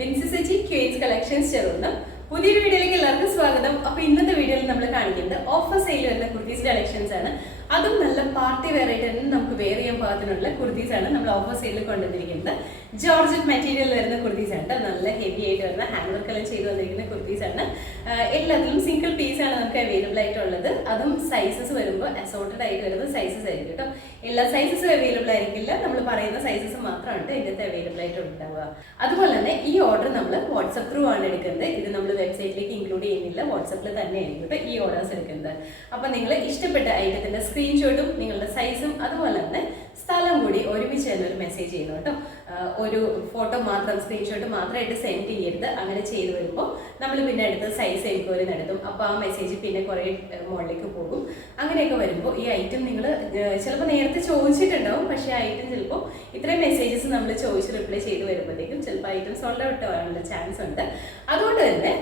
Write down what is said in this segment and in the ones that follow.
ബിൻസിസി Queen's collections ചേർന്ന് പുതിയ വീഡിയോയിലേക്ക് എല്ലാവർക്കും സ്വാഗതം. അപ്പോൾ ഇന്നത്തെ വീഡിയോയിൽ നമ്മൾ കാണിക്കുന്നത് ഓഫർ സെയിൽ വരുന്ന കുർത്തീസ് കളക്ഷൻസ് ആണ്. അതും നല്ല പാർട്ടി വെയർ ആയിട്ട് തന്നെ നമുക്ക് വെയർ ചെയ്യാൻ പാകത്തിനുള്ള കുർത്തീസ് ആണ് നമ്മൾ ഓഫർ സെയിലിൽ കൊണ്ടുവന്നിരിക്കുന്നത്. ജോർജറ്റ് മെറ്റീരിയൽ വരുന്ന കുർത്തീസ് ആണ്, നല്ല ഹെവി ആയിട്ട് വരുന്ന ഹാൻഡ് വർക്ക് എല്ലാം ചെയ്ത് വന്നിരിക്കുന്ന കുർത്തീസ് ആണ്. എല്ലാത്തിലും സിംഗിൾ പീസ് ആണ് നമുക്ക് അവൈലബിൾ ആയിട്ടുള്ളത്. അതും സൈസസ് വരുമ്പോൾ അസോർട്ടഡ് ആയിട്ട് വരുന്ന സൈസസ് ആയിരിക്കും കേട്ടോ. എല്ലാ സൈസസും അവൈലബിൾ ആയിരിക്കില്ല, നമ്മൾ പറയുന്ന സൈസസ് മാത്രമാണ് ഇതിൻ്റെ അവൈലബിൾ ആയിട്ട് ഉണ്ടാവുക. അതുപോലെ തന്നെ ഈ ഓർഡർ നമ്മൾ വാട്സപ്പ് ത്രൂ ആണ് എടുക്കുന്നത്. ഇത് നമ്മൾ വെബ്സൈറ്റിലേക്ക് ഇൻക്ലൂഡ് ചെയ്യുന്നില്ല, വാട്സപ്പിൽ തന്നെയായിരിക്കും ഈ ഓർഡേഴ്സ് എടുക്കുന്നത്. അപ്പം നിങ്ങൾ ഇഷ്ടപ്പെട്ട ഐറ്റത്തിൻ്റെ സ്ക്രീൻഷോട്ടും നിങ്ങളുടെ സൈസും അതുപോലെ തന്നെ സ്ഥലം കൂടി ഒരുമിച്ച് തന്നെ ഒരു മെസ്സേജ് ചെയ്യുന്നു കേട്ടോ. ഒരു ഫോട്ടോ മാത്രം സ്ക്രീൻഷോട്ട് മാത്രമായിട്ട് സെൻഡ് ചെയ്യരുത്. അങ്ങനെ ചെയ്ത് വരുമ്പോൾ നമ്മൾ പിന്നെ അടുത്ത സൈസ് എൻക്വയറി നടത്തും. അപ്പോൾ ആ മെസ്സേജ് പിന്നെ കുറേ മുകളിലേക്ക് പോകും. അങ്ങനെയൊക്കെ വരുമ്പോൾ ഈ ഐറ്റം നിങ്ങൾ ചിലപ്പോൾ നേരത്തെ ചോദിച്ചിട്ടുണ്ടാവും, പക്ഷേ ആ ഐറ്റം ചിലപ്പോൾ ഇത്രയും മെസ്സേജസ് നമ്മൾ ചോദിച്ച് റിപ്ലൈ ചെയ്ത് വരുമ്പോഴത്തേക്കും ചിലപ്പോൾ ഐറ്റം സോൾഡ് ഔട്ട് ആവാനുള്ള ചാൻസ് ഉണ്ട്. അതുകൊണ്ട് തന്നെ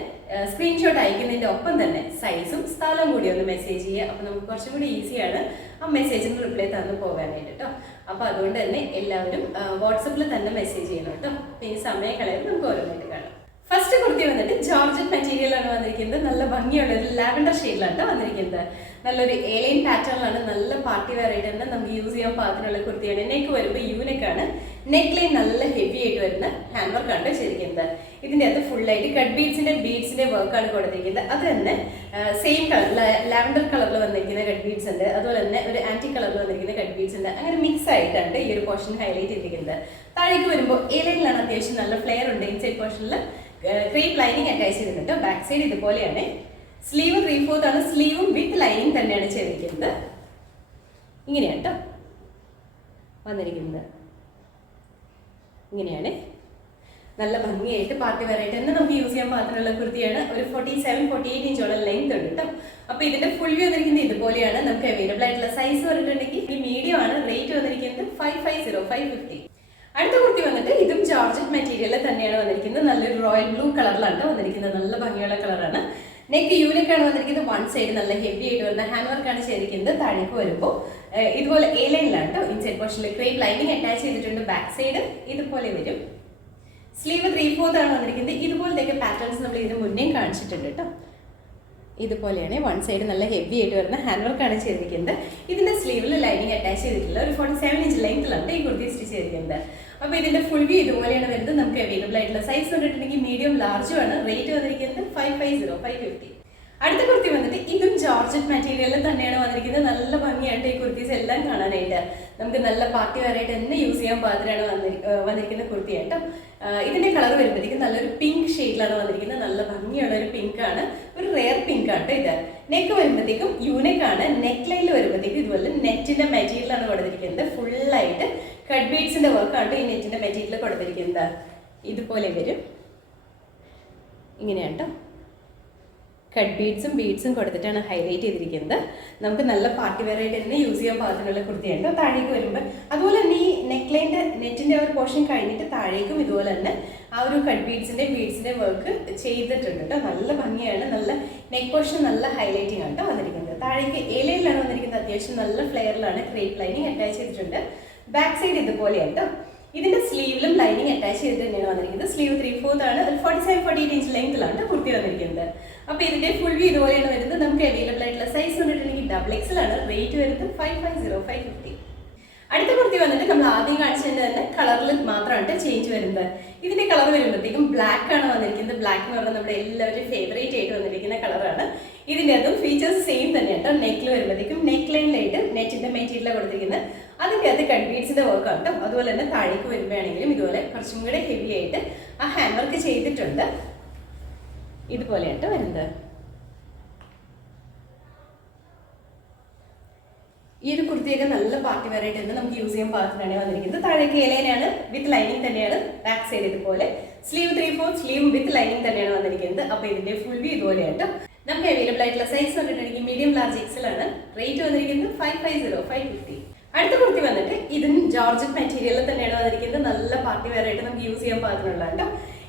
സ്ക്രീൻഷോട്ട് അയക്കുന്നതിൻ്റെ ഒപ്പം തന്നെ സൈസും സ്ഥലം കൂടി ഒന്ന് മെസ്സേജ് ചെയ്യുക. അപ്പോൾ നമുക്ക് കുറച്ചും കൂടി ഈസിയാണ് ആ മെസ്സേജിന് റിപ്ലൈ തന്നു പോകാനായിട്ട് കേട്ടോ. അപ്പോൾ അതുകൊണ്ട് തന്നെ എല്ലാവരും വാട്സപ്പിൽ തന്നെ മെസ്സേജ് ചെയ്യണം കേട്ടോ. പിന്നെ സമയം കളയാൻ നമുക്ക് ഓരോന്നായിട്ട് കാണാം. ഫസ്റ്റ് കുർത്തി വന്നിട്ട് ജോർജറ്റ് മെറ്റീരിയലാണ് വന്നിരിക്കുന്നത്. നല്ല ഭംഗിയുള്ള ഒരു ലാവൻഡർ ഷെയ്ഡിലാണ് വന്നിരിക്കുന്നത്. നല്ലൊരു ഏലിയൻ പാറ്റേണിലാണ്, നല്ല പാർട്ടി വെയർ ആയിട്ട് തന്നെ നമുക്ക് യൂസ് ചെയ്യാൻ പാകത്തിനുള്ള കുർത്തിയാണ്. നെക്ക് വരുമ്പോൾ യൂനെക്കാണ്, നെക്ക് ലൈൻ നല്ല ഹെവി ആയിട്ട് വരുന്ന ഹാൻഡ് വർക്കാണ് ചെയ്തിരിക്കുന്നത്. ഇതിൻ്റെ അകത്ത് ഫുള്ളായിട്ട് കട്ട് ബീഡ്സിന്റെ വർക്കാണ് കൊടുത്തിരിക്കുന്നത്. അത് തന്നെ സെയിം കളർ ലാവൻഡർ കളറിൽ വന്നിരിക്കുന്ന കട്ട് ബീഡ്സ് ഉണ്ട്, അതുപോലെ തന്നെ ഒരു ആന്റി കളറിൽ വന്നിരിക്കുന്ന കട്ട് ബീഡ്സ് ഉണ്ട്. അങ്ങനെ മിക്സ് ആയിട്ടാണ് ഈ ഒരു പോർഷൻ ഹൈലൈറ്റ് ചെയ്തിരിക്കുന്നത്. താഴേക്ക് വരുമ്പോൾ ഏലയിലാണ് അത്യാവശ്യം നല്ല ഫ്ലെയർ ഉണ്ട്. ഇൻസൈഡ് പോർഷനിൽ ക്രീപ്പ് ലൈനിങ് അറ്റാച്ച് ചെയ്തിട്ടുണ്ട്. ബാക്ക് സൈഡ് ഇതുപോലെയാണ്. സ്ലീവ് 3/4 ആണ്. സ്ലീവും വിത്ത് ലൈനിങ് തന്നെയാണ് ചെയ്തിരിക്കുന്നത്. ഇങ്ങനെയാണ് കേട്ടോ വന്നിരിക്കുന്നത്. ഇങ്ങനെയാണ് നല്ല ഭംഗിയായിട്ട് പാർട്ടി വെയർ ആയിട്ട് തന്നെ നമുക്ക് യൂസ് ചെയ്യാൻ പാകത്തിനുള്ള കുർത്തിയാണ്. ഒരു 47-48 ഇഞ്ചോളം ലെങ്ത് ഉണ്ട് കേട്ടോ. അപ്പോൾ ഇതിന്റെ ഫുൾ വ്യൂ വന്നിരിക്കുന്നത് ഇതുപോലെയാണ്. നമുക്ക് അവൈലബിൾ ആയിട്ടുള്ള സൈസ് പറഞ്ഞിട്ടുണ്ടെങ്കിൽ മീഡിയം ആണ്. റേറ്റ് വന്നിരിക്കുന്നത് 550. അടുത്ത കുർത്തി വന്നിട്ട് ഇതും ജോർജറ്റ് മെറ്റീരിയലിൽ തന്നെയാണ് വന്നിരിക്കുന്നത്. നല്ലൊരു റോയൽ ബ്ലൂ കളറിലാണ് വന്നിരിക്കുന്നത്. നല്ല ഭംഗിയുള്ള കളറാണ്. നെക്ക് യൂണിക്കാണ് വന്നിരിക്കുന്നത്. വൺ സൈഡ് നല്ല ഹെവി ആയിട്ട് വരുന്ന ഹാൻഡ് വർക്കാണ് ചെയ്തിരിക്കുന്നത്. താഴേക്ക് വരുമ്പോൾ ഇതുപോലെ എ ലൈനിലാണ് കേട്ടോ. ഇൻസൈഡ് പോർഷനിൽ ക്രേപ്പ് ലൈനിങ് അറ്റാച്ച് ചെയ്തിട്ടുണ്ട്. ബാക്ക് സൈഡ് ഇതുപോലെ വരും. സ്ലീവ് 3/4 ആണ് വന്നിരിക്കുന്നത്. ഇതുപോലത്തെ പാറ്റേൺസ് നമ്മൾ ഇതിന് മുന്നേ കാണിച്ചിട്ടുണ്ട് കേട്ടോ. ഇതുപോലെയാണ് വൺ സൈഡ് നല്ല ഹെവി ആയിട്ട് വരുന്ന ഹാൻഡ് വർക്കാണ് ചെയ്തിരിക്കുന്നത്. ഇതിന്റെ സ്ലീവിൽ ലൈനിങ് അറ്റാച്ച് ചെയ്തിട്ടുള്ള ഒരു 47 ഇഞ്ച് ലെങ്ത്തിലാണ് ഈ കുർത്തി സ്റ്റിച്ച് ചെയ്തിരിക്കുന്നത്. അപ്പോൾ ഇതിന്റെ ഫുൾ വ്യൂ ഇതുപോലെയാണ് വരുന്നത്. നമുക്ക് അവൈലബിൾ ആയിട്ടുള്ള സൈസ് കണ്ടിട്ടുണ്ടെങ്കിൽ മീഡിയം ലാർജും ആണ്. റേറ്റ് വന്നിരിക്കുന്നത് 550. അടുത്ത കുർത്തി വന്നിട്ട് ഇതും ജോർജറ്റ് മെറ്റീരിയലിൽ തന്നെയാണ് വന്നിരിക്കുന്നത്. നല്ല ഭംഗിയായിട്ട് ഈ കുർത്തീസ് എല്ലാം കാണാനായിട്ട് നമുക്ക് നല്ല പാർട്ടി വെയർ ആയിട്ട് തന്നെ യൂസ് ചെയ്യാൻ പാകത്തിലാണ് വന്നിരിക്കുന്ന കുർത്തിയായിട്ട്. ഇതിന്റെ കളർ വരുമ്പോഴത്തേക്കും നല്ലൊരു പിങ്ക് ഷെയ്ഡിലാണ് വന്നിരിക്കുന്നത്. നല്ല ഭംഗിയുള്ള ഒരു പിങ്ക് ആണ്, ഒരു റെയർ പിങ്ക് ആണ് ഇത്. നെക്ക് വരുമ്പോഴത്തേക്കും യൂണിക്കാണ്. നെക്ക് ലൈനിൽ വരുമ്പോഴത്തേക്കും ഇതുപോലെ നെറ്റിന്റെ മെറ്റീരിയലാണ് കൊടുത്തിരിക്കുന്നത്. ഫുള്ളായിട്ട് കട്ട് ബീഡ്സിന്റെ വർക്കാണ് ഈ നെറ്റിന്റെ മെറ്റീരിയൽ കൊടുത്തിരിക്കുന്നത്. ഇതുപോലെ വരും. ഇങ്ങനെയാണ് കേട്ടോ. കട്ട് ബീഡ്സും കൊടുത്തിട്ടാണ് ഹൈലൈറ്റ് ചെയ്തിരിക്കുന്നത്. നമുക്ക് നല്ല പാർട്ടി വെയർ ആയിട്ട് തന്നെ യൂസ് ചെയ്യാൻ പാകത്തിനുള്ള കുർത്തിയുണ്ട്. താഴേക്ക് വരുമ്പോൾ അതുപോലെ തന്നെ ഈ നെക്ക് ലൈൻ്റെ നെറ്റിൻ്റെ ഒരു പോർഷൻ കഴിഞ്ഞിട്ട് താഴേക്കും ഇതുപോലെ തന്നെ ആ ഒരു കട്ട് ബീഡ്സിൻ്റെ വർക്ക് ചെയ്തിട്ടുണ്ട് കേട്ടോ. നല്ല ഭംഗിയാണ്. നല്ല നെക്ക് പോർഷൻ നല്ല ഹൈലൈറ്റിംഗ് ആണ് കേട്ടോ വന്നിരിക്കുന്നത്. താഴേക്ക് എ ലൈനിലാണ് വന്നിരിക്കുന്നത്. അത്യാവശ്യം നല്ല ഫ്ലെയറിലാണ് ക്രേപ്പ് ലൈനിങ് അറ്റാച്ച് ചെയ്തിട്ടുണ്ട്. ബാക്ക് സൈഡ് ഇതുപോലെയാണ് കേട്ടോ. ഇതിന്റെ സ്ലീവിലും ലൈനിങ് അറ്റാച്ച് ചെയ്ത് തന്നെയാണ് വന്നിരിക്കുന്നത്. സ്ലീവ് 3/4 ആണ്. 47-48 ഇഞ്ച് ലെങ്ത്തിലാണ് കുർത്തി വന്നിരിക്കുന്നത്. അപ്പോൾ ഇതിന്റെ ഫുൾ വ്യൂ ഇതുപോലെയാണ് വരുന്നത്. നമുക്ക് അവൈലബിൾ ആയിട്ടുള്ള സൈസ് വന്നിട്ടുണ്ടെങ്കിൽ XXL ആണ്. റേറ്റ് വരുന്നത് 550. അടുത്ത കുർത്തി വന്നിട്ട് നമ്മൾ ആദ്യം കാണിച്ചതിന്റെ തന്നെ കളറിൽ മാത്രമാണ് ചേഞ്ച് വരുന്നത്. ഇതിന്റെ കളർ വരുമ്പോഴത്തേക്കും ബ്ലാക്ക് ആണ് വന്നിരിക്കുന്നത്. ബ്ലാക്ക് എന്ന് പറഞ്ഞാൽ നമ്മുടെ എല്ലാവരും ഫേവറേറ്റ് ആയിട്ട് വന്നിരിക്കുന്ന കളറാണ്. ഇതിന്റെ അതും ഫീച്ചേഴ്സ് സെയിം തന്നെയാണ്. നെക്കിൽ വരുമ്പോഴത്തേക്കും നെക്ക് ലൈനിലായിട്ട് നെറ്റിന്റെ മെറ്റീരിയലാണ് കൊടുത്തിരിക്കുന്നത്. അതിൻ്റെ അകത്ത് കട്ട് ബീഡ്സിന്റെ വർക്കാണ് കേട്ടോ. അതുപോലെ തന്നെ താഴേക്ക് വരുമ്പോഴാണെങ്കിലും ഇതുപോലെ കുറച്ചും കൂടെ ഹെവി ആയിട്ട് ആ ഹാൻഡ് വർക്ക് ചെയ്തിട്ടുണ്ട്. ഇതുപോലെയാണ് വരുന്നത്. ഈ ഒരു കുർത്തിയൊക്കെ നല്ല പാർട്ടി വെയർ ആയിട്ട് തന്നെ നമുക്ക് യൂസ് ചെയ്യാൻ പാകത്തിനാണ് വന്നിരിക്കുന്നത്. താഴേക്ക് ഏലൈനാണ്, വിത്ത് ലൈനിങ് തന്നെയാണ്. ബാക്ക് സൈഡ് ഇതുപോലെ സ്ലീവ് 3/4 സ്ലീവ് വിത്ത് ലൈനിങ് തന്നെയാണ് വന്നിരിക്കുന്നത്. അപ്പോൾ ഇതിന്റെ ഫുൾ വ്യൂ ഇതുപോലെയാണ്. നമുക്ക് അവൈലബിൾ ആയിട്ടുള്ള സൈസ് വന്നിട്ടുണ്ടെങ്കിൽ മീഡിയം ലാർജ് XL ആണ്. റേറ്റ് വന്നിരിക്കുന്നത് 550. അടുത്ത കുർത്തി വന്നിട്ട് ഇതും ജോർജറ്റ് മെറ്റീരിയലിൽ തന്നെയാണ് വന്നിരിക്കുന്നത്. നല്ല പാർട്ടി വെയർ ആയിട്ട് നമുക്ക് യൂസ് ചെയ്യാൻ പാകത്തിനുള്ളതാണ്.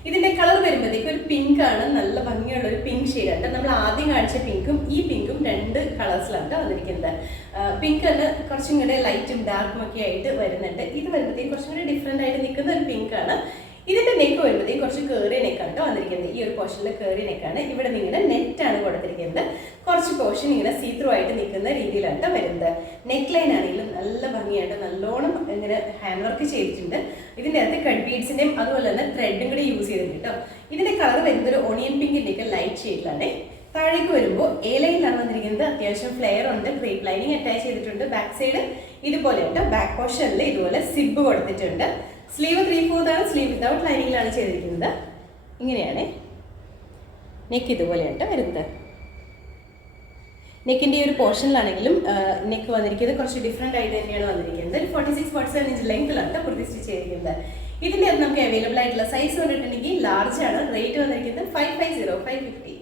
ഇതിന്റെ കളർ വരുമ്പോഴത്തേക്ക് ഒരു പിങ്ക് ആണ്. നല്ല ഭംഗിയുള്ള ഒരു പിങ്ക് ഷെയ്ഡാണ്. നമ്മൾ ആദ്യം കാണിച്ച പിങ്കും ഈ പിങ്കും രണ്ട് കളേഴ്സിലാണ് വന്നിരിക്കുന്നത്. പിങ്ക് തന്നെ കുറച്ചും കൂടെ ലൈറ്റും ഡാർക്കും ഒക്കെ ആയിട്ട് വരുന്നുണ്ട്. ഇത് വരുമ്പോഴത്തേക്ക് കുറച്ചും കൂടി ഡിഫറെന്റ് ആയിട്ട് നിൽക്കുന്ന ഒരു പിങ്ക് ആണ്. ഇതിന്റെ നെക്ക് വരുമ്പോഴത്തേക്ക് കുറച്ച് കയറിയ നെക്കാണ് കേട്ടോ വന്നിരിക്കുന്നത്. ഈ ഒരു പോർഷനിൽ കയറിയ നെക്കാണ്. ഇവിടെ നിങ്ങളുടെ നെറ്റാണ് കൊടുത്തിരിക്കുന്നത്. കുറച്ച് പോർഷൻ ഇങ്ങനെ സീത്രൂ ആയിട്ട് നിൽക്കുന്ന രീതിയിലാണ് വരുന്നത്. നെക്ക് ലൈൻ ആണെങ്കിലും നല്ല ഭംഗിയായിട്ട് നല്ലോണം ഇങ്ങനെ ഹാൻഡ് വർക്ക് ചെയ്തിട്ടുണ്ട്. ഇതിൻ്റെ അകത്ത് കട്ട് ബീഡ്സിൻ്റെയും അതുപോലെ തന്നെ ത്രെഡും കൂടി യൂസ് ചെയ്തിട്ടുണ്ട് കേട്ടോ. ഇതിന്റെ കളർ വരുന്നത് ഒരു ഓണിയൻ പിങ്കിൻ്റെയൊക്കെ ലൈറ്റ് ഷെയ്ഡിലാണ്. താഴേക്ക് വരുമ്പോൾ എ ലൈനിലാണ് വന്നിരിക്കുന്നത്. അത്യാവശ്യം ഫ്ലെയർ ഉണ്ട്. ക്രേപ്പ് ലൈനിങ് അറ്റാച്ച് ചെയ്തിട്ടുണ്ട്. ബാക്ക് സൈഡ് ഇതുപോലെ ഉണ്ട്. ബാക്ക് പോർഷനിൽ ഇതുപോലെ സിബ് കൊടുത്തിട്ടുണ്ട്. സ്ലീവ് 3/4 ആണ്. സ്ലീവ് വിത്തൗട്ട് ലൈനിങ്ങിലാണ് ചെയ്തിരിക്കുന്നത്. ഇങ്ങനെയാണ് നെക്ക് ഇതുപോലെയാണ് വരുന്നത്. നെക്കിൻ്റെ ഈ ഒരു പോർഷനിലാണെങ്കിലും നെക്ക് വന്നിരിക്കുന്നത് കുറച്ച് ഡിഫറെൻ്റ് ആയിട്ട് തന്നെയാണ് വന്നിരിക്കുന്നത്. ഒരു 46-47 ഇഞ്ച് ലെങ്ത്തിലാണ് കുർത്തി സ്റ്റിച്ച് ചെയ്തിരിക്കുന്നത്. ഇതിൻ്റെ അത് നമുക്ക് അവൈലബിൾ ആയിട്ടുള്ള സൈസ് വന്നിട്ടുണ്ടെങ്കിൽ ലാർജ് ആണ്. റേറ്റ് വന്നിരിക്കുന്നത് 550.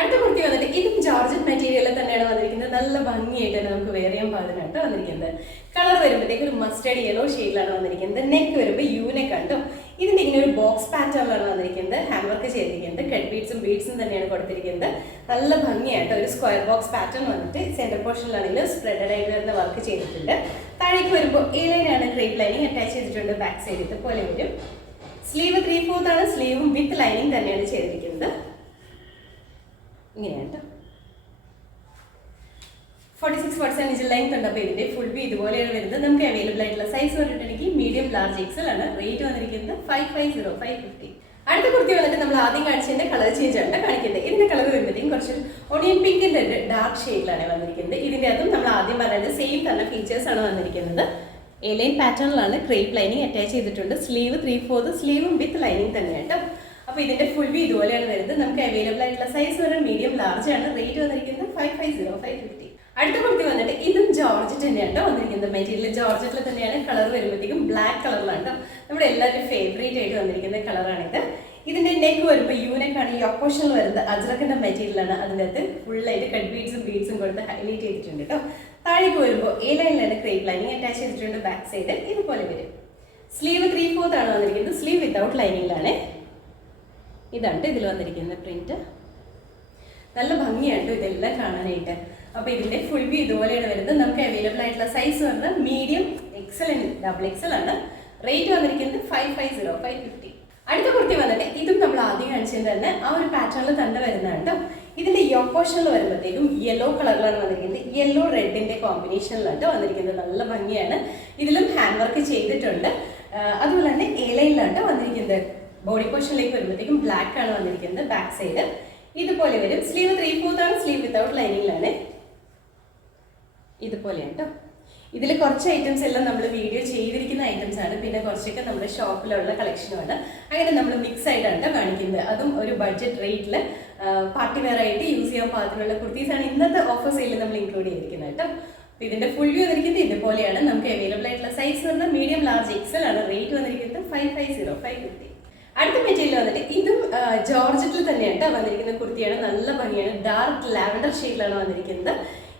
അടുത്ത കുർത്തി വന്നിട്ട് ഇതും ജോർജറ്റ് മെറ്റീരിയലിൽ തന്നെയാണ് വന്നിരിക്കുന്നത്. നല്ല ഭംഗിയായിട്ട് തന്നെ നമുക്ക് വെയർ ചെയ്യാൻ പാകത്തിനായിട്ട് വന്നിരിക്കുന്നത്. കളർ വരുമ്പോഴത്തേക്ക് ഒരു മസ്റ്റേർഡ് യെല്ലോ ഷെയ്ഡിലാണ് വന്നിരിക്കുന്നത്. നെക്ക് വരുമ്പോൾ യു നെക്ക് ആണ്. ഇതിൻ്റെ ഇങ്ങനെ ഒരു ബോക്സ് പാറ്റേണിലാണ് വന്നിരിക്കുന്നത്. ഹാൻഡ് വർക്ക് ചെയ്തിരിക്കുന്നത്. കട്ട് ബീഡ്സും തന്നെയാണ് കൊടുത്തിരിക്കുന്നത്. നല്ല ഭംഗിയായിട്ട് ഒരു സ്ക്വയർ ബോക്സ് പാറ്റേൺ വന്നിട്ട് സെൻറ്റർ പോർഷനിലാണെങ്കിൽ സ്പ്രെഡഡ് ആയിട്ട് വരുന്ന വർക്ക് ചെയ്തിട്ടുണ്ട്. താഴേക്ക് വരുമ്പോൾ എ ലൈനാണ്. ക്രേപ്പ് ലൈനിങ് അറ്റാച്ച് ചെയ്തിട്ടുണ്ട്. ബാക്ക് സൈഡ് ഇതുപോലെ വരും. സ്ലീവ് 3/4 ആണ്. സ്ലീവും വിത്ത് ലൈനിങ് തന്നെയാണ് ചെയ്തിരിക്കുന്നത്. ഇങ്ങനെയാണ് 46-47 ഇഞ്ച് ലെങ്ത് ഉണ്ട്. അപ്പോൾ ഇതിന്റെ ഫുൾ ബി ഇതുപോലെയാണ് വരുന്നത്. നമുക്ക് അവൈലബിൾ ആയിട്ടുള്ള സൈസ് വന്നിട്ടുണ്ടെങ്കിൽ മീഡിയം ലാർജ് എക്സൽ ആണ്. റേറ്റ് വന്നിരിക്കുന്നത് 550. അടുത്ത കുർത്തി വന്നിട്ട് നമ്മൾ ആദ്യം കാണിച്ചതിന്റെ കളർ ചേഞ്ച് ആണ് കാണിക്കുന്നത്. ഇതിന്റെ കളർ വരുമ്പോഴത്തേക്കും കുറച്ച് ഓണിയൻ പിങ്കിന്റെ ഡാർക്ക് ഷെയ്ഡിലാണ് വന്നിരിക്കുന്നത്. ഇതിന്റെ അതും നമ്മൾ ആദ്യം പറഞ്ഞത് സെയിം തന്നെ ഫീച്ചേഴ്സ് ആണ് വന്നിരിക്കുന്നത്. എ ലൈൻ പാറ്റേണിലാണ്. ക്രേപ്പ് ലൈനിങ് അറ്റാച്ച് ചെയ്തിട്ടുണ്ട്. സ്ലീവ് 3/4 സ്ലീവും വിത്ത് ലൈനിങ് തന്നെയാണ്. അപ്പോൾ ഇതിന്റെ ഫുൾ ബി ഇതുപോലെയാണ് വരുന്നത്. നമുക്ക് അവൈലബിൾ ആയിട്ടുള്ള സൈസ് വരുന്നത് മീഡിയം ലാർജ് ആണ്. റേറ്റ് വന്നിരിക്കുന്നത് 550. അടുത്ത കുർത്തി വന്നിട്ട് ഇതും ജോർജറ്റ് തന്നെയാണ് വന്നിരിക്കുന്നത്. മെറ്റീരിയൽ ജോർജറ്റിൽ തന്നെയാണ്. കളർ വരുമ്പോഴത്തേക്കും ബ്ലാക്ക് കളറിലാണ്. നമ്മുടെ എല്ലാവരും ഫേവറേറ്റ് ആയിട്ട് വന്നിരിക്കുന്ന കളറാണിത്. ഇതിന്റെ നെക്ക് വരുമ്പോൾ യൂനെക്കാണ്. ഈ ഒപ്പോഷനിൽ വരുന്നത് അജ്രക്കിന്റെ മെറ്റീരിയലാണ്. അതിൻ്റെ അകത്ത് ഫുള്ളായിട്ട് കട്ട് ബീഡ്സും കൊടുത്ത് ഹൈലൈറ്റ് ചെയ്തിട്ടുണ്ട് കേട്ടോ. താഴേക്ക് വരുമ്പോൾ എ ലൈനിലാണ് ക്രേപ്പ് ലൈനിങ് അറ്റാച്ച് ചെയ്തിട്ടുണ്ട്. ബാക്ക് സൈഡ് ഇതുപോലെ വരും. സ്ലീവ് 3/4 ആണ് വന്നിരിക്കുന്നത്. സ്ലീവ് വിത്തൗട്ട് ലൈനിങ്ങിലാണ്. ഇതാണ് ഇതിൽ വന്നിരിക്കുന്ന പ്രിന്റ്. നല്ല ഭംഗിയാണ് ഇതെല്ലാം കാണാനായിട്ട്. അപ്പോൾ ഇതിന്റെ ഫുൾ വ്യൂ ഇതുപോലെയാണ് വരുന്നത്. നമുക്ക് അവൈലബിൾ ആയിട്ടുള്ള സൈസ് വരുന്നത് medium Excel and double XL ആണ്. റേറ്റ് വന്നിരിക്കുന്നത് 550. അടുത്ത കുർത്തി വന്നിട്ട് ഇതും നമ്മൾ ആദ്യം കാണിച്ചത് തന്നെ ആ ഒരു പാറ്റേണിൽ തന്നെ വരുന്നതാണ് കേട്ടോ. ഇതിന്റെ യോക്ക് പോർഷനിൽ വരുമ്പോഴത്തേക്കും യെല്ലോ കളറിലാണ് വന്നിരിക്കുന്നത്. യെല്ലോ റെഡിന്റെ കോമ്പിനേഷനിലാണ് വന്നിരിക്കുന്നത്. നല്ല ഭംഗിയാണ്. ഇതിലും ഹാൻഡ് വർക്ക് ചെയ്തിട്ടുണ്ട്. അതുപോലെ തന്നെ എ ലൈനിലാണ് വന്നിരിക്കുന്നത്. ബോഡി പോർഷനിലേക്ക് വരുമ്പോഴത്തേക്കും ബ്ലാക്ക് ആണ് വന്നിരിക്കുന്നത്. ബാക്ക് സൈഡ് ഇതുപോലെ വരും. സ്ലീവ് 3/4 ആണ്. സ്ലീവ് വിത്തൗട്ട് ലൈനിങ്ങിലാണ്. ഇതുപോലെയാണ് കേട്ടോ. ഇതിൽ കുറച്ച് ഐറ്റംസ് എല്ലാം നമ്മൾ വീഡിയോ ചെയ്തിരിക്കുന്ന ഐറ്റംസ് ആണ്. പിന്നെ കുറച്ചൊക്കെ നമ്മുടെ ഷോപ്പിലുള്ള കളക്ഷനുമാണ്. അങ്ങനെ നമ്മൾ മിക്സ് ആയിട്ടാണ് കാണിക്കുന്നത്. അതും ഒരു ബഡ്ജറ്റ് റേറ്റിൽ പാർട്ടി വെയർ ആയിട്ട് യൂസ് ചെയ്യാൻ പാകത്തിനുള്ള കുർത്തീസാണ് ഇന്നത്തെ ഓഫർ സെയിലിൽ നമ്മൾ ഇൻക്ലൂഡ് ചെയ്തിരിക്കുന്നത് കേട്ടോ. അപ്പോൾ ഇതിന്റെ ഫുൾ വ്യൂ വന്നിരിക്കുന്നത് ഇതുപോലെയാണ്. നമുക്ക് അവൈലബിൾ ആയിട്ടുള്ള സൈസ് പറഞ്ഞാൽ മീഡിയം ലാർജ് എക്സൽ ആണ്. റേറ്റ് വന്നിരിക്കുന്നത് 550. അടുത്ത മെറ്റീരിയൽ വന്നിട്ട് ഇതും ജോർജറ്റിൽ തന്നെയാണ് വന്നിരിക്കുന്ന കുർത്തിയാണ്. നല്ല ഭംഗിയാണ്. ഡാർക്ക് ലാവൻഡർ ഷെയ്ഡിലാണ് വന്നിരിക്കുന്നത്.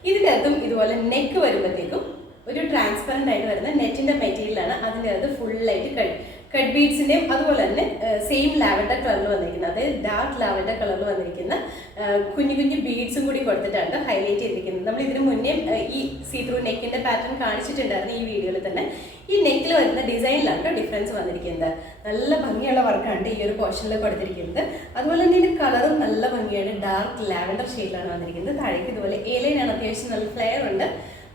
ഇതിൻ്റെ അകത്തും ഇതുപോലെ നെക്ക് വരുമ്പോഴത്തേക്കും ഒരു ട്രാൻസ്പെറൻ്റ് ആയിട്ട് വരുന്ന നെറ്റിന്റെ മെറ്റീരിയലാണ്. അതിൻ്റെ അകത്ത് ഫുള്ളായിട്ട് കട്ട് ബീഡ്സിൻ്റെയും അതുപോലെ തന്നെ സെയിം ലാവൻഡർ കളറിൽ വന്നിരിക്കുന്നത്. അതായത് ഡാർക്ക് ലാവൻഡർ കളറിൽ വന്നിരിക്കുന്ന കുഞ്ഞു ബീഡ്സും കൂടി കൊടുത്തിട്ടാണ് ഹൈലൈറ്റ് ചെയ്തിരിക്കുന്നത്. നമ്മൾ ഇതിന് മുന്നേ ഈ സീ ത്രൂ നെക്കിന്റെ പാറ്റേൺ കാണിച്ചിട്ടുണ്ടായിരുന്നു ഈ വീഡിയോയിൽ തന്നെ. ഈ നെക്കിൽ വരുന്ന ഡിസൈനിലാണ് ഡിഫറൻസ് വന്നിരിക്കുന്നത്. നല്ല ഭംഗിയുള്ള വർക്കാണ് ഈ ഒരു പോർഷനിൽ കൊടുത്തിരിക്കുന്നത്. അതുപോലെ തന്നെ ഇതിന്റെ കളറും നല്ല ഭംഗിയാണ്. ഡാർക്ക് ലാവൻഡർ ഷെയ്ഡിലാണ് വന്നിരിക്കുന്നത്. താഴേക്ക് ഇതുപോലെ എ ലൈനാണ്. അത്യാവശ്യം നല്ല ഫ്ലെയർ ഉണ്ട്.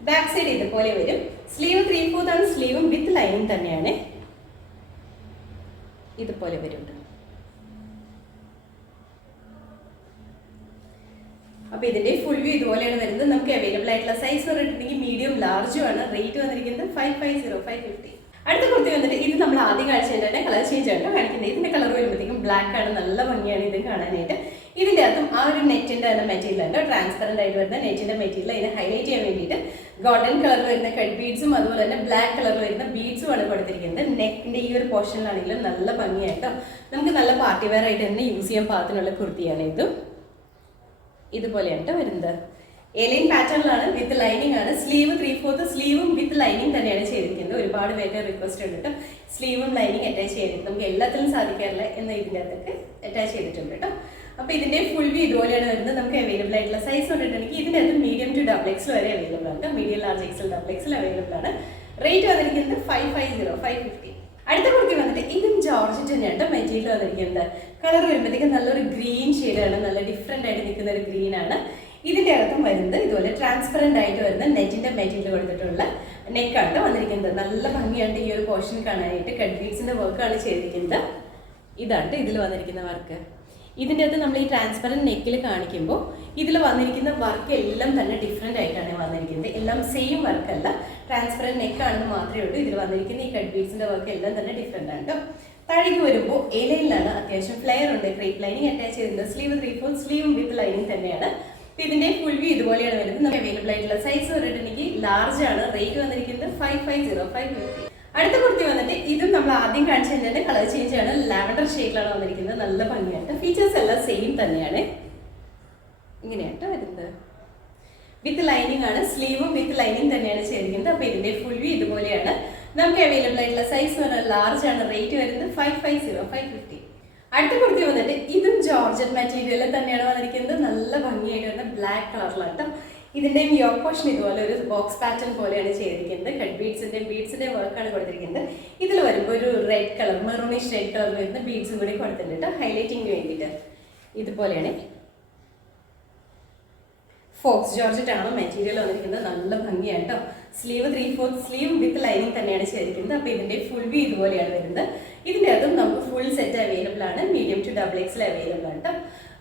ബാക്ക് സൈഡ് ഇതുപോലെ വരും. സ്ലീവ് 3/4 ആണ്. സ്ലീവും വിത്ത് ലൈനിങ് തന്നെയാണ്. ഇതുപോലെ വരും. അപ്പോൾ ഇതിന്റെ ഫുൾ വ്യൂ ഇതുപോലെയാണ് വരുന്നത്. നമുക്ക് അവൈലബിൾ ആയിട്ടുള്ള സൈസ് പറഞ്ഞിട്ടുണ്ടെങ്കിൽ മീഡിയം ലാർജും ആണ്. റേറ്റ് വന്നിരിക്കുന്നത് 550. അടുത്ത കുർത്തി വന്നിട്ട് ഇത് നമ്മൾ ആദ്യം കാണിച്ചതിന്റെ കളർ ചേഞ്ച് ആണ് കാണിക്കുന്നത്. ഇതിന്റെ കളർ വരുമ്പോഴത്തേക്കും ബ്ലാക്ക് ആണ്. നല്ല ഭംഗിയാണ് ഇത് കാണാനായിട്ട്. ഇതിന്റെ അകത്തും ആ ഒരു നെറ്റിന്റെ തന്നെ മെറ്റീരിയൽ ഉണ്ട്. ട്രാൻസ്പെറന്റ് ആയിട്ട് വരുന്ന നെറ്റിന്റെ മെറ്റീരിയൽ അതിനെ ഹൈലൈറ്റ് ചെയ്യാൻ വേണ്ടിയിട്ട് ഗോൾഡൻ കളറിൽ വരുന്ന കട്ട് ബീഡ്സും അതുപോലെ തന്നെ ബ്ലാക്ക് കളറിൽ വരുന്ന ബീഡ്സും ആണ് കൊടുത്തിരിക്കുന്നത്. നെക്കിന്റെ ഈ ഒരു പോർഷനിലാണെങ്കിലും നല്ല ഭംഗിയായിട്ടോ നമുക്ക് നല്ല പാർട്ടി വെയർ ആയിട്ട് തന്നെ യൂസ് ചെയ്യാൻ പാകത്തിനുള്ള കുർത്തിയാണ് ഇത്. ഇതുപോലെയാണ് വരുന്നത്. എലൈൻ പാറ്റേണിലാണ്. വിത്ത് ലൈനിങ് ആണ്. സ്ലീവ് 3/4 സ്ലീവും വിത്ത് ലൈനിങ് തന്നെയാണ് ചെയ്തിരിക്കുന്നത്. ഒരുപാട് പേരുടെ റിക്വസ്റ്റ് ഉണ്ട് കേട്ടോ. സ്ലീവും ലൈനിങ് അറ്റാച്ച് ചെയ്തിട്ട് നമുക്ക് എല്ലാത്തിലും സാധിക്കാറില്ല എന്ന ഇതിൻ്റെ അകത്തൊക്കെ അറ്റാച്ച് ചെയ്തിട്ടുണ്ട് കേട്ടോ. അപ്പോൾ ഇതിന്റെ ഫുൾ വ്യൂ ഇതുപോലെയാണ് വരുന്നത്. നമുക്ക് അവൈലബിൾ ആയിട്ടുള്ള സൈസ് വന്നിട്ടുണ്ടെങ്കിൽ ഇതിൻ്റെ അകത്ത് മീഡിയം ടു ഡബിൾ എക്സൽ വരെ അവൈലബിൾ ആണ്. Medium large XL double XL available ആണ്. റേറ്റ് വന്നിരിക്കുന്നത് 550. അടുത്ത കുർത്തി വന്നിട്ട് ഇതും ജോർജറ്റ് തന്നെയാണ് മെറ്റീരിയൽ വന്നിരിക്കുന്നത്. കളർ വരുമ്പോഴത്തേക്ക് നല്ലൊരു ഗ്രീൻ ഷെയ്ഡാണ്, നല്ല ഡിഫറെൻ്റ് ആയിട്ട് നിൽക്കുന്ന ഒരു ഗ്രീൻ ആണ്. ഇതിൻ്റെ അകത്തും വരുന്നത് ഇതുപോലെ ട്രാൻസ്പെറൻ്റ് ആയിട്ട് വരുന്ന നെറ്റിൻ്റെ മെറ്റീരിയൽ കൊടുത്തിട്ടുള്ള നെക്കാണ് വന്നിരിക്കുന്നത്. നല്ല ഭംഗിയായിട്ട് ഈ ഒരു പോർഷൻ കാണാനായിട്ട് കട്ട് ബീഡ്സിൻ്റെ വർക്കാണ് ചെയ്തിരിക്കുന്നത്. ഇതാണ് ഇതിൽ വന്നിരിക്കുന്ന വർക്ക്. ഇതിൻ്റെ അകത്ത് നമ്മൾ ഈ ട്രാൻസ്പെറൻറ്റ് നെക്കിൽ കാണിക്കുമ്പോൾ ഇതിൽ വന്നിരിക്കുന്ന വർക്ക് എല്ലാം തന്നെ ഡിഫറെൻ്റ് ആയിട്ടാണ് വന്നിരിക്കുന്നത്. എല്ലാം സെയിം വർക്കല്ല, ട്രാൻസ്പെറൻറ്റ് നെക്കാണെന്ന് മാത്രമേ ഉള്ളൂ. ഇതിൽ വന്നിരിക്കുന്ന ഈ കട്ട് ബീഡ്സിൻ്റെ വർക്ക് എല്ലാം തന്നെ ഡിഫറെൻ്റ് ആണ് കേട്ടോ. താഴേക്ക് വരുമ്പോൾ എലയിലാണ് അത്യാവശ്യം ഫ്ലെയർ ഉണ്ട്, ക്രേപ്പ് ലൈനിങ് അറ്റാച്ച് ചെയ്തിട്ടുണ്ട്. സ്ലീവ് 3/4 സ്ലീവും വിത്ത് ലൈനിങ് തന്നെയാണ്. ഇതിൻ്റെ ഫുൾ വ്യൂ ഇതുപോലെയാണ് വരുന്നത്. നമുക്ക് അവൈലബിൾ ആയിട്ടുള്ള സൈസ് പറഞ്ഞിട്ടുണ്ടെങ്കിൽ ലാർജ് ആണ്. റേറ്റ് വന്നിരിക്കുന്നത് 550550. അടുത്ത കുർത്തി വന്നിട്ട് ഇതും നമ്മൾ ആദ്യം കാണിച്ചതിൻ്റെ കളർ ചേഞ്ച് ആണ്. ലാവൻഡർ ഷെയ്ഡിലാണ് വന്നിരിക്കുന്നത്. നല്ല ഭംഗിയായിട്ട് ഫീച്ചേഴ്സ് എല്ലാം സെയിം തന്നെയാണ്. ഇങ്ങനെയായിട്ട് വരുന്നത് വിത്ത് ലൈനിങ് ആണ്. സ്ലീവും വിത്ത് ലൈനിങ് തന്നെയാണ് ചെയ്തിരിക്കുന്നത്. അപ്പോൾ ഇതിൻ്റെ ഫുൾ വ്യൂ ഇതുപോലെയാണ്. നമുക്ക് അവൈലബിൾ ആയിട്ടുള്ള സൈസ് പറഞ്ഞാൽ ലാർജ് ആണ്. റേറ്റ് വരുന്നത് 550550. അടുത്ത കുർത്തി വന്നിട്ട് ഇതും ജോർജറ്റ് മെറ്റീരിയലിൽ തന്നെയാണ് വന്നിരിക്കുന്നത്. നല്ല ഭംഗിയായിട്ട് വരുന്ന ബ്ലാക്ക് കളറിലാണ്. ഇതിൻ്റെയും യോക്ക് പോർഷൻ ഇതുപോലെ ഒരു ബോക്സ് പാറ്റേൺ പോലെയാണ് ചെയ്തിരിക്കുന്നത്. കട്ട് ബീഡ്സിൻ്റെ വർക്കാണ് കൊടുത്തിരിക്കുന്നത്. ഇതിൽ വരുമ്പോൾ ഒരു red colour, maroonish red colour വരുന്ന ബീഡ്സും കൂടി കൊടുത്തിട്ടുണ്ട് ഹൈലൈറ്റിങ്ങിന് വേണ്ടിയിട്ട്. ഇതുപോലെയാണ് ഫോക്സ് ജോർജറ്റ് ആണ് മെറ്റീരിയൽ വന്നിരിക്കുന്നത്. നല്ല ഭംഗിയാണ് കേട്ടോ. സ്ലീവ് 3/4 സ്ലീവ് വിത്ത് ലൈനിങ് തന്നെയാണ് ചെയ്തിരിക്കുന്നത്. അപ്പോൾ ഇതിൻ്റെ ഫുൾ വ്യൂ ഇതുപോലെയാണ് വരുന്നത്. ഇതിൻ്റെ അതും നമുക്ക് ഫുൾ സെറ്റ് അവൈലബിൾ ആണ്. മീഡിയം ടു XXL അവൈലബിൾ ആണ് കേട്ടോ.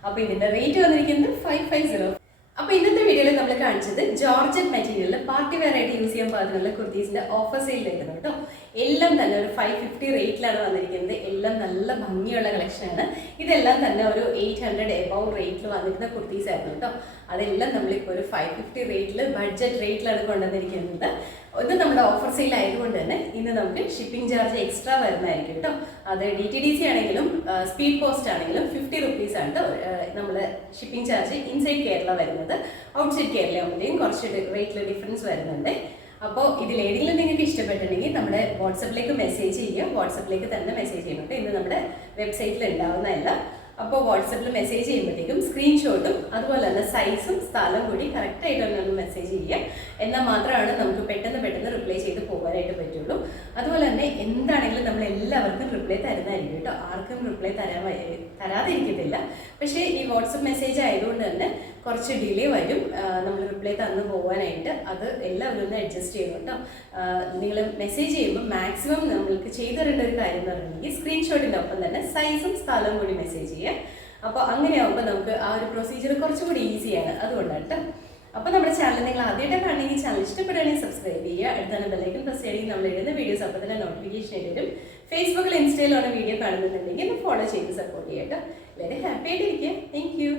അപ്പോൾ ഇതിൻ്റെ റേറ്റ് വന്നിരിക്കുന്നത് 550. അപ്പോൾ ഇന്നത്തെ വീഡിയോയിൽ നമ്മൾ കാണിച്ചത് ജോർജറ്റ് മെറ്റീരിയലിൽ പാർട്ടി വെയർ ആയിട്ട് യൂസ് ചെയ്യാൻ പാകത്തിനുള്ള കുർത്തീസിൻ്റെ ഓഫർ സെയിൽ വരുന്നു കേട്ടോ. എല്ലാം തന്നെ ഒരു 550 റേറ്റിലാണ് വന്നിരിക്കുന്നത്. എല്ലാം നല്ല ഭംഗിയുള്ള കളക്ഷനാണ്. ഇതെല്ലാം തന്നെ ഒരു 800 എബവ് റേറ്റിൽ വന്നിരുന്ന കുർത്തീസ് ആയിരുന്നു കേട്ടോ. അതെല്ലാം നമ്മളിപ്പോൾ ഒരു 550 റേറ്റിൽ ബഡ്ജറ്റ് റേറ്റിലാണ് കൊണ്ടുവന്നിരിക്കുന്നത്. ഇത് നമ്മുടെ ഓഫർ സെയിൽ ആയതുകൊണ്ട് തന്നെ ഇന്ന് നമുക്ക് ഷിപ്പിംഗ് ചാർജ് എക്സ്ട്രാ വരുന്നതായിരിക്കും കേട്ടോ. അത് DTDC ആണെങ്കിലും സ്പീഡ് പോസ്റ്റ് ആണെങ്കിലും 50 റുപ്പീസ് ആണ് നമ്മുടെ ഷിപ്പിംഗ് ചാർജ് ഇൻസൈഡ് കേരള വരുന്നത്. ഔട്ട്സൈഡ് കേരള ആകുമ്പോഴത്തേക്കും കുറച്ച് റേറ്റിൽ ഡിഫറൻസ് വരുന്നുണ്ട്. അപ്പോൾ ഇതിലേതെങ്കിലും നിങ്ങൾക്ക് ഇഷ്ടപ്പെട്ടിട്ടുണ്ടെങ്കിൽ നമ്മുടെ വാട്സപ്പിലേക്ക് മെസ്സേജ് ചെയ്യുക. വാട്സപ്പിലേക്ക് തന്നെ മെസ്സേജ് ചെയ്യണം. ഇന്ന് നമ്മുടെ വെബ്സൈറ്റിൽ ഉണ്ടാവുന്നതല്ല. അപ്പോൾ വാട്സപ്പിൽ മെസ്സേജ് ചെയ്യുമ്പോഴത്തേക്കും സ്ക്രീൻഷോട്ടും അതുപോലെ തന്നെ സൈസും സ്ഥലം കൂടി കറക്റ്റായിട്ട് തന്നെ ഒന്ന് മെസ്സേജ് ചെയ്യുക. എന്നാൽ മാത്രമാണ് നമുക്ക് പെട്ടെന്ന് റിപ്ലൈ ചെയ്ത് പോകാനായിട്ട് പറ്റുള്ളൂ. അതുപോലെ തന്നെ എന്താണെങ്കിലും നമ്മൾ എല്ലാവർക്കും റിപ്ലൈ തരുന്നതായിരിക്കും കേട്ടോ. ആർക്കും റിപ്ലൈ തരാതിരിക്കത്തില്ല. പക്ഷേ ഈ വാട്സപ്പ് മെസ്സേജ് ആയതുകൊണ്ട് തന്നെ കുറച്ച് ഡിലേ വരും നമ്മൾ റിപ്ലൈ തന്നു പോകാനായിട്ട്. അത് എല്ലാവരും ഒന്ന് അഡ്ജസ്റ്റ് ചെയ്യും കേട്ടോ. നിങ്ങൾ മെസ്സേജ് ചെയ്യുമ്പോൾ മാക്സിമം നമ്മൾക്ക് ചെയ്തു തരേണ്ട ഒരു കാര്യം എന്ന് പറഞ്ഞിട്ടുണ്ടെങ്കിൽ സ്ക്രീൻഷോട്ടിൻ്റെ ഒപ്പം തന്നെ സൈസും സ്ഥലവും കൂടി മെസ്സേജ് ചെയ്യുക. അപ്പോൾ അങ്ങനെയാകുമ്പോൾ നമുക്ക് ആ ഒരു പ്രൊസീജിയർ കുറച്ചും കൂടി ഈസിയാണ്. അതുകൊണ്ടാണ് കേട്ടോ. അപ്പോൾ നമ്മുടെ ചാനൽ നിങ്ങൾ ആദ്യമായിട്ട് കാണണമെങ്കിൽ ചാനൽ ഇഷ്ടപ്പെടുകയാണെങ്കിൽ സബ്സ്ക്രൈബ് ചെയ്യുക. അടുത്താണ് ബെല്ലൈക്കൺ പ്രസ് ചെയ്യണമെങ്കിൽ നമ്മൾ ഇടുന്ന വീഡിയോസ് അപ്പോൾ തന്നെ നോട്ടിഫിക്കേഷൻ ആയിട്ട് വരും. ഫേസ്ബുക്കിൽ ഇൻസ്റ്റയിലാണ് വീഡിയോ കാണുന്നുണ്ടെങ്കിൽ ഒന്ന് ഫോളോ ചെയ്ത് സപ്പോർട്ട് ചെയ്യാം കേട്ടോ. എല്ലാവരും ഹാപ്പി ആയിട്ടിരിക്കുക. Thank you.